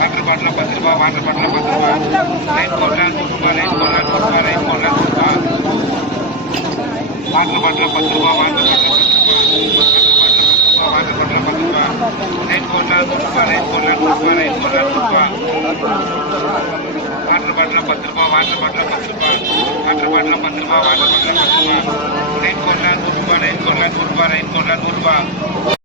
water bottle பத்து ரூபா water bottle பத்து ரூபா லைன் போடலாம் நூறு ரூபா லைன் போடலாம் நூறு ரூபா லைன் போடலாம் நூறு ரூபா வாட்டர் பாட்டில் பத்து ரூபா வாட்டர் பாட்டில் பத்து ரூபா வாட்டர் பாட்டில் பத்து ரூபா லைன் போடலாம் நூறு ரூபா லைன் போடலாம் நூறு ரூபா லைன் போடலாம் நூறு ரூபா வாட்டர் பாட்டில் பத்து ரூபா வாட்டர் பாட்டில் பத்து ரூபா வாட்டர் பாட்டில் பத்து ரூபா வாட்டர் பாட்டில் பத்து ரூபா லைன் போடலாம் நூறு ரூபா லைன் போடலாம் நூறு ரூபா லைன் போடலாம் நூறு ரூபா